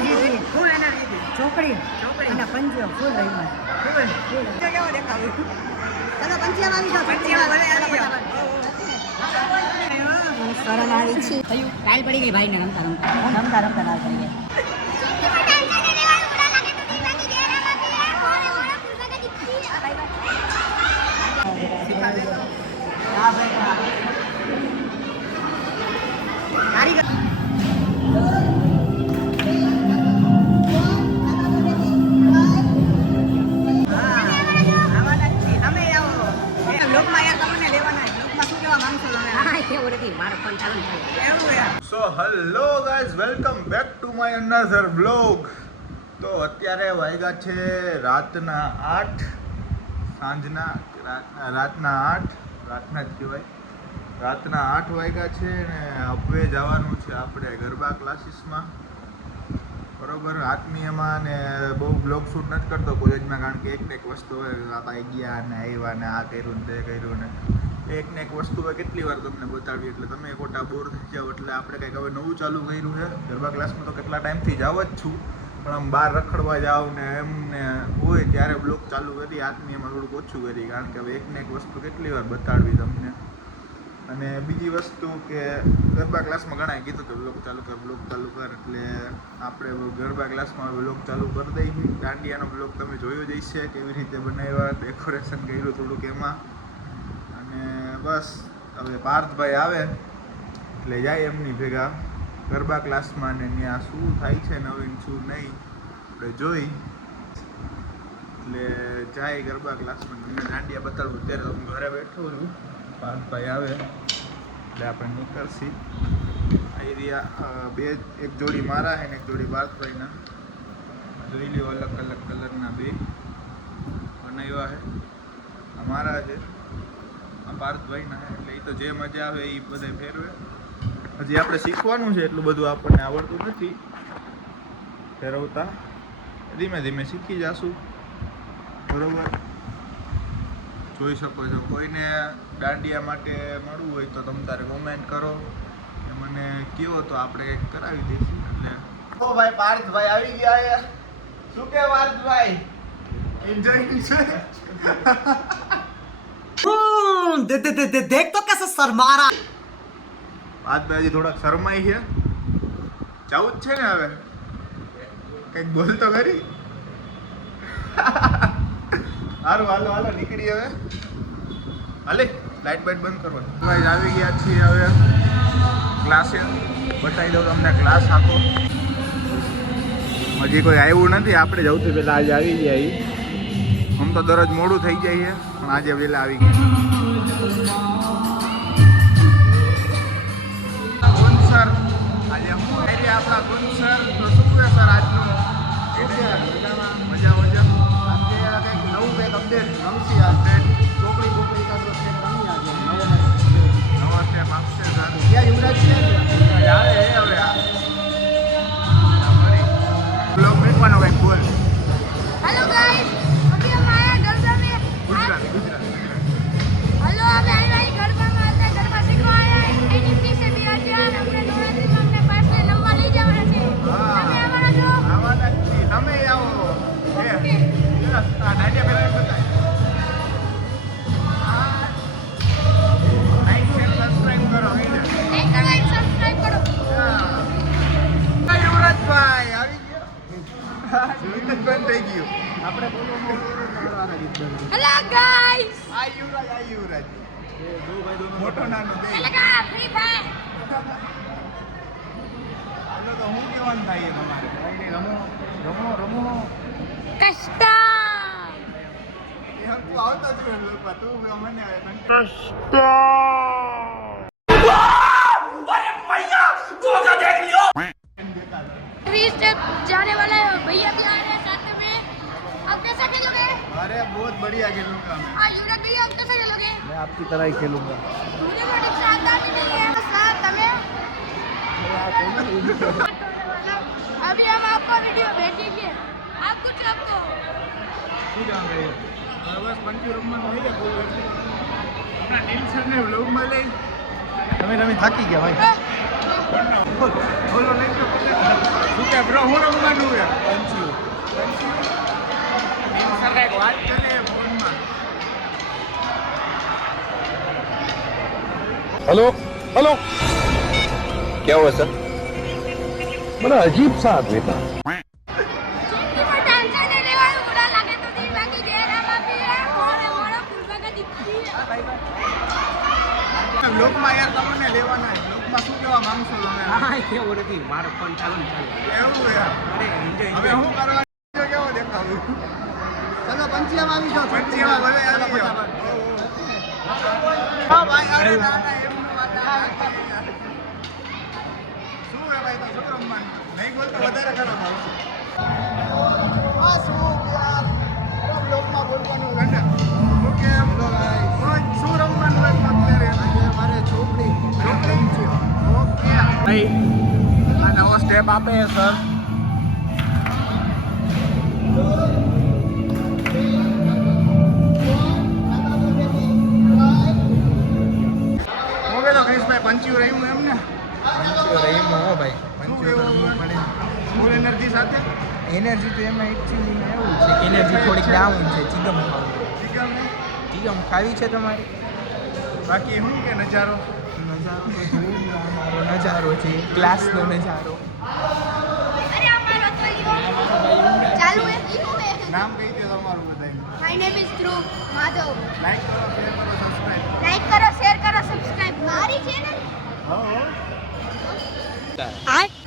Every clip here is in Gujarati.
એનર્જી ફૂલ એનર્જી ચોકડી અને પંજીઓ ફૂલ રહી કેવો દેખાવું ચલો પંજીયામાં આવી જાઓ પંજીયામાં ભલે આવી જાઓ. સરળ આવી છે થયું ટાઈલ પડી ગઈ ભાઈને રમતા રમતા ટાઈલ પડી ગઈ હા ભાઈ so hello guys, welcome back to my another blog. તો અત્યારે વાગ્યા છે રાતના 8 સાંજના રાતના 8 જ કહેવાય. રાતના 8 વાગ્યા છે ને હવે જવાનું છે આપણે ગરબા ક્લાસીસમાં. બરોબર, આત્મીયમાં ને બહુ બ્લોગ શૂટ નથી કરતો કોલેજમાં, કારણ કે એક ને એક વસ્તુ હોય, આપણે ગયા ને આવ્યા ને આ કર્યું ને તે કર્યું ને એક ને એક વસ્તુ હોય કેટલી વાર તમને બતાડવી, એટલે તમે ખોટા બોર થઈ જાઓ. એટલે આપણે કંઈક હવે નવું ચાલુ કર્યું છે ગરબા ક્લાસમાં. તો કેટલા ટાઈમથી જાવ જ છું, પણ આમ બહાર રખડવા જાવ ને એમને હોય ત્યારે બ્લોગ ચાલુ કરી. આત્મીયમાં થોડુંક ઓછું કરી, કારણ કે હવે એક ને એક વસ્તુ કેટલી વાર બતાડવી તમને. અને બીજી વસ્તુ કે ગરબા ક્લાસમાં ઘણાએ કીધું કે બ્લોગ ચાલુ કર, એટલે આપણે ગરબા ક્લાસમાં બ્લોગ ચાલુ કરી દઈએ. દાંડિયાનો બ્લોગ તમે જોયો જ હશે, કેવી રીતે બનાવ્યા, ડેકોરેશન કર્યું થોડુંક એમાં. અને બસ હવે પાર્થભાઈ આવે એટલે જાય એમની ભેગા ગરબા ક્લાસમાં, ને ત્યાં શું થાય છે નવીન શું નહીં આપણે જોઈ. એટલે જાય ગરબા ક્લાસમાં, તમને દાંડિયા બતાડવું. અત્યારે હું ઘરે બેઠો છું, પાર્થભાઈ આવે એટલે આપણે નીકળશી. આ એરિયા એક જોડી મારા છે ને એક જોડી પાર્થભાઈના. જોઈ લ્યો, અલગ અલગ કલરના બે બનાવ્યા છે. અમારા છે, આ પાર્થભાઈના છે. એટલે એ તો જે મજા આવે એ બધા ફેરવે. હજી આપણે શીખવાનું છે, એટલું બધું આપણને આવડતું નથી ફેરવતા. ધીમે ધીમે શીખી જશું. બરોબર, જોઈ શકો છો. કોઈને દાંડિયા માટે મળવું હોય તો તમે તારે કોમેન્ટ કરો, મને કહો તો આપણે કંઈક કરાવી દઈશું. એટલે ઓ ભાઈ પાર્થભાઈ આવી ગયા છે. શું કે પાર્થભાઈ એન્જોય છે? દેખ તો कैसे शर्मा रहा. પાર્થભાઈ હજી થોડાક શરમાઈ છે. જવું જ છે ને હવે, કંઈક બોલ તો ખરી. સારું, હાલો હાલો નીકળી હવે. હાલે લાઈટ બાઈટ બંધ કરવાની. ભાઈ આવી ગયા છીએ હવે ક્લાસે. બતાવી દઉં તમને ક્લાસ આખો. હજી કોઈ આવ્યું નથી, આપણે જવું પહેલાં આજે આવી ગયા. આમ તો દરરોજ મોડું થઈ જાય છે, પણ આજે વહેલા આવી ગયા. ગુણ સર આજે આપણા ગુણ સર તો શું કહે સર આજનું મજા મજા. આજે કંઈક નવું કંઈક અપડેટ રમશી. આ સ્ટેટ ચોકડી બોકડી કાઢો સ્ટેટ રમી આજે નવા સ્ટેપ આપશે સર. ક્યાં યુવરાજ છે આવે હવે આ બ્લોગ મૂકવાનો કંઈક બોલ. हेलो गाइस, अभी हम आए हैं गरबा में. ગુજરાતી हेलो, अभी आए हैं गरबा में. आते हैं गरबा सीखवा आए हैं. एनएससी से भी आज यार हमने नवरात्रि में हमने पास में नंबर લઈ જવાના છે. તમે આવવાના છો? આવવાના જ છીએ. તમે આવો. ઓકે. આ દાંડિયા પહેલા બતાય. લાઈક શેર સબસ્ક્રાઇબ કરો. એક લાઈક સબસ્ક્રાઇબ કરો. યુવરાજભાઈ આવી ગયો. બંધ થઈ ગયું. આપણે हेलो गाइस. આ યુવરાજ મોટો નાનો બે. लगा फ्री फायर. હાલો તો હું કેવાનું થાય એ તમારે રમો રમો રમો. कष्टा. એ હમ તો આવતા જ રહ્યો લોકો. તું મને अभी स्टेप जाने वाला है. भैया भी आ रहे हैं साथ में. आप कैसा खेलोगे? अरे बहुत बढ़िया खेलूंगा मैं. हाँ युवराज भैया, आप कैसा खेलोगे? मैं आपकी तरह ही खेलूंगा. मुझे थोड़ी शांत आती नहीं है. सर તમે अभी हम आपको वीडियो भेजेंगे. आप कुछ आपको શું જાણ રહ્યો બસ પંચી રમવાનું હોય ને કોઈ આપણા ટેન્શનને વ્લોગમાં લઈ તમે થાકી ગયા ભાઈ. બોલો નહીં તો શું કે હે બ્રો હું રમવાનું હે સર કાંઈક વાત કરે ફોનમાં हेलो हेलो क्या हुआ सर बड़ा अजीब सा आदमी था જિંદગીમાં ટેન્શન નહીં લેવાનું, બુરા લાગે તો દિલ ભાંગી ઘેરા બાપી હે, મોરે મોરે ફૂલવાગા દીકરી હે. લોકમાં યાર તમને લેવાના છે. લોકમાં શું કહેવા માંગશો તમે હા કેવું નથી મારો ફોન ચાલુ ને ચાલુ એવું યાર અરે એન્જોય હવે હું કરવા કેવો દેખાવું ચલો પંચિયામાં આવી જાઓ પંચિયામાં ભલે આવી જાઓ. હા ભાઈ અરે ના ના એમનું વાત ના કરી યાર. શું હે ભાઈ તો શું રમવાનું નહીં બોલતો વધારે ખરાબ આવશે આ શું યાર લોકમાં બોલવાનું ગંડા ઓકે શું રમવાનું અત્યારે મારે ચોપડી ઓકે ભાઈ આ નવો સ્ટેપ આપે સર ઓકે તો ક્રિશભાઈ પંચ્યું રહ્યું એમ ને ફૂલ એનર્જી સાથે એનર્જી તો એમાં એકચ્યુઅલી એવું છે કે એનર્જી થોડીક ડાઉન છે ચીગમ ચિકન ને ચીગમ ખાવી છે તમારે બાકી શું કે નજારો નજારો છે ક્લાસનો નજારો અરે અમારો તો લ્યો ચાલુ હે ઈનું હે. નામ કહી દો તમારું બધાય my name is Dhruv Madhav. Like કરો શેર કરો સબસ્ક્રાઇબ લાઈક કરો, શેર કરો, સબસ્ક્રાઇબ મારી ચેનલ હો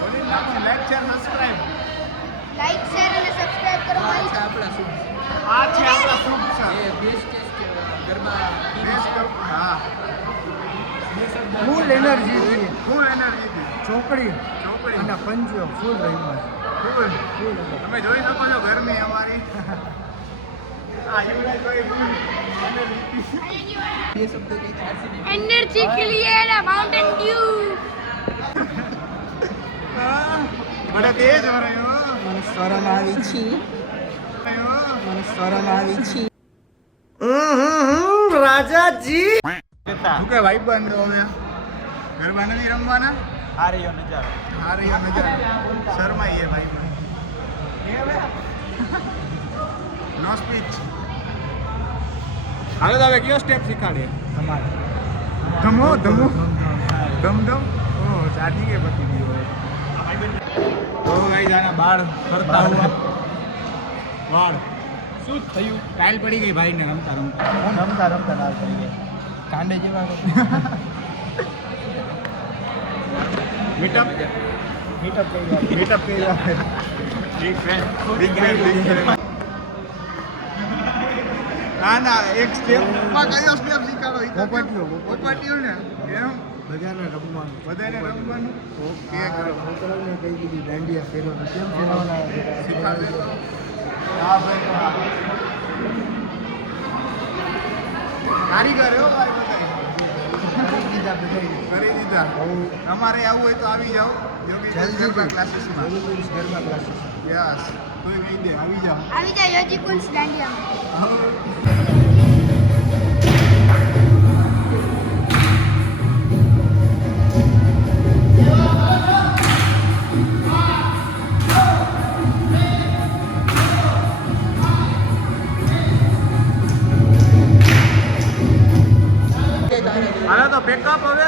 બોલી નાખો like share subscribe like share અને સબસ્ક્રાઇબ કરો મારી આપણા શું આ છે આપણા શુભ સર એ બેસ્ટ ગરબા બેસ્ટ હા ફૂલ એનર્જી છે ફૂલ એનર્જી ચોકડી ચોકડી અને પંજો ફૂલ રહીમાં ફૂલ તમે જોઈ શકો છો ગરમી અમારી આ યુવરાજ ભાઈ ફૂલ એનર્જી ये सब तो एक आरसीबी એનર્જી કે લીએ ના માઉન્ટેન ડ્યુ. બડા તેજ હો રહ્યો મને સ્વરમાં આવી છે મને સ્વરમાં આવી છે શું કે ભાઈ બંધ હવે ગરબા નથી રમવાના આ રહ્યો નજારો આ રહ્યો નજારો શર્માઈએ ભાઈ નો સ્પીચ હાલો તો હવે કયો સ્ટેપ શીખાડે તમારે ધમો ધમો ધમ ધમ ઓ ચાટી કે પતી ગયો તો ભાઈ જાના બાળ ફરતા હુઆ વાળ શું થયું ટાઈલ પડી ગઈ ભાઈને રમતા રમતા રમતા ના થઈ ગઈ કાંડે જેવા મીટઅપ મીટઅપ થઈ ગયા મીટઅપ કર્યા big fan big fan big fan ના ના એક સ્ટેપ માં કયો સ્ટેપ શીખાડો ઈ તો પોપટીઓ ને એમ બધાને રમવાનું બધાને રમવાનું ઓકે કરો છોકરાઓને કહી દીધી દાંડિયા ફેરવવાનું કેમ ફેરવવાના શીખાડે હા ભાઈ હા કારીગર હો ભાઈ બધા કરી દીધા તમારે આવવું હોય તો આવી જાઓ યોગી ગરબા ક્લાસીસમાં ગરબા ક્લાસીસ યસ કોઈ કહી દે આવી જાઓ આવી જાય યોજી કુંજ દાંડિયામાં. હાલો તો પેકઅપ હવે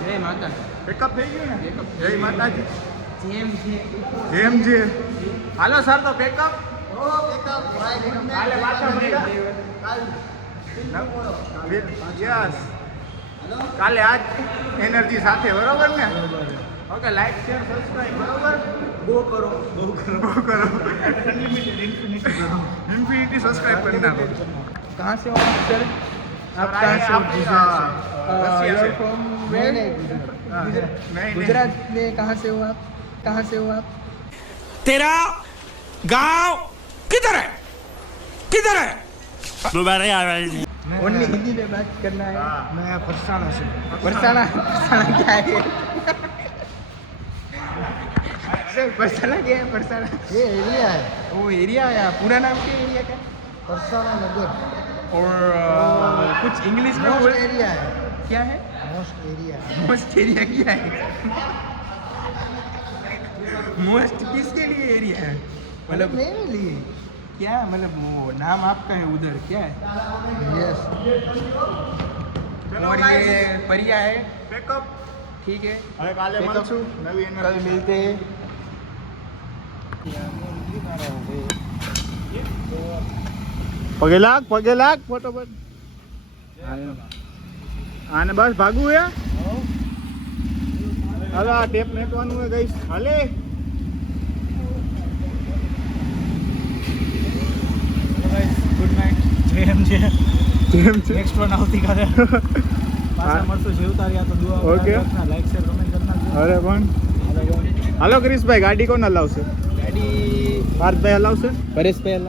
જય માતા પેકઅપ થઈ ગયું ને જય માતાજી જેમ છે જેમ છે હાલો સર તો પેકઅપ કાલે પાછા મળ્યા યસ કાલે આજ એનર્જી સાથે બરોબર ને ઓકે લાઈક શેર સબસ્ક્રાઇબ બરોબર ગો કરો ઇન્ફિનિટી સબસ્ક્રાઇબ કરી નાખો कहाँ से हो आप सर आप सर, कहाँ से हो आप रसिया से। फ्रॉम नहीं, गुजरात में कहाँ से हो आप कहाँ से हो आप तेरा गांव किधर है किधर है दोबारा आ रहा है ओनली हिंदी में बात करना है हाँ। मैं यहाँ परसाना से परसाना क्या है सर परसाना क्या है परसाना ये एरिया है वो एरिया है पूरा नाम क्या एरिया का परसाना नगर और कुछ इंग्लिश में मोस्ट बोल एरिया है क्या है मोस्ट एरिया मोस्ट एरिया क्या है मोस्ट किसके लिए एरिया है मतलब मेरे लिए क्या मतलब वो नाम आपका है उधर क्या है यस और ये परिया है પેકઅપ ठीक है હવે કાલે મળશું નવી कल એનર્જી मिलते हैं પગે લાગ ફોટો પર આને બસ ભાગવું હે હાલો આ ટેપ મેકવાનું હે ગઈશ હાલે गुड नाइट जेम जे જેમ છે नेक्स्ट वन આવતીકાલે પાછા મળશું જીવતા તો દુઆ ઓકે. લાઈક શેર કમેન્ટ કરના અરે પણ હાલો ક્રિશભાઈ ગાડી કોણ હલાવશે ગાડી પાર્થભાઈ હલાવશે પરેશભાઈ